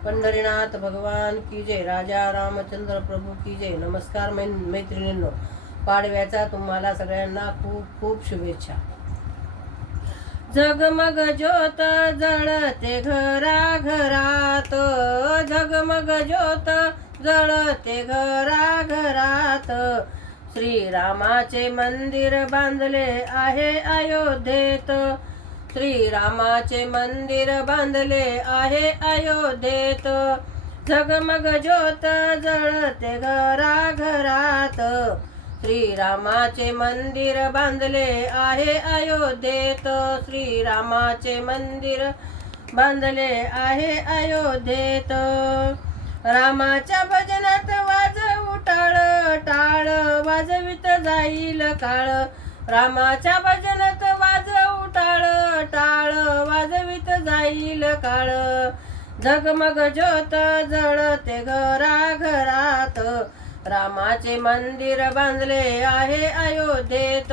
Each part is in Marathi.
पंढरीनाथ भगवान की जय, राजा रामचंद्र प्रभू की जय। नमस्कार मैत्रिणींनो, पाडव्याचा तुम्हाला सगळ्यांना खूप खूप शुभेच्छा। झगमग ज्योत जळते घराघरात, झगमग ज्योत जळते घराघरात। श्रीरामाचे मंदिर बांधले आहे अयोध्येत, श्रीरामाचे मंदिर बांधले आहे अयोध्येत। झगमग ज्योत जळते घराघरात, श्रीरामाचे मंदिर बांधले आहे अयोध्येत, श्रीरामाचे मंदिर बांधले आहे अयोध्येत। रामाच्या भजनात वाजवू टाळ, टाळ वाजवित जाईल काळ, रामाच्या भजनात वाजवू टाळ, टाळ वाजवित जाईल काळ। झगमग ज्योत जळते घराघरात, रामाचे मंदिर बांधले आहे अयोध्येत।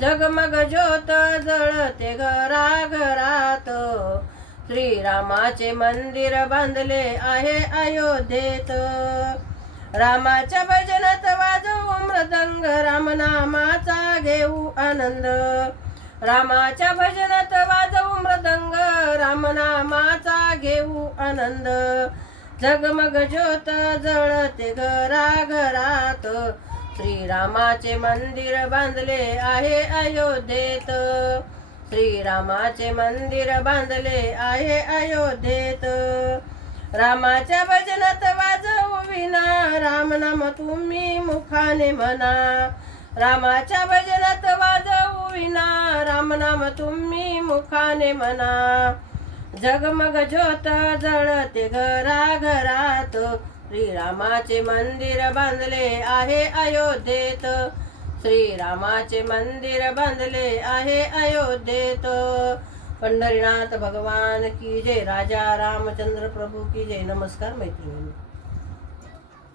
झगमग ज्योत जळते घराघरात, श्रीरामाचे मंदिर बांधले आहे अयोध्येत। रामाच्या भजनात वाजवू मृदंग, रामनामाचा घेऊ आनंद, रामाच्या भजनात वाजवू मृदंग, रामनामाचा घेऊ आनंद। झगमग ज्योत जळते घराघरात, श्रीरामाचे मंदिर बांधले आहे अयोध्येत, श्रीरामाचे मंदिर बांधले आहे अयोध्येत। रामाच्या भजनात वाजवू वीणा, रामनाम तुम्ही मुखाने म्हणा, रामाच्या भजनात वाजवू वीणा, रामनाम तुम्ही मुखाने म्हणा। झगमग ज्योत जळते घराघरात, श्रीरामाचे मंदिर बांधले आहे अयोध्येत, श्रीरामाचे मंदिर बांधले आहे अयोध्येत। पंढरीनाथ भगवान की जय, राजा रामचंद्र प्रभू की जय। नमस्कार मैत्रिणी।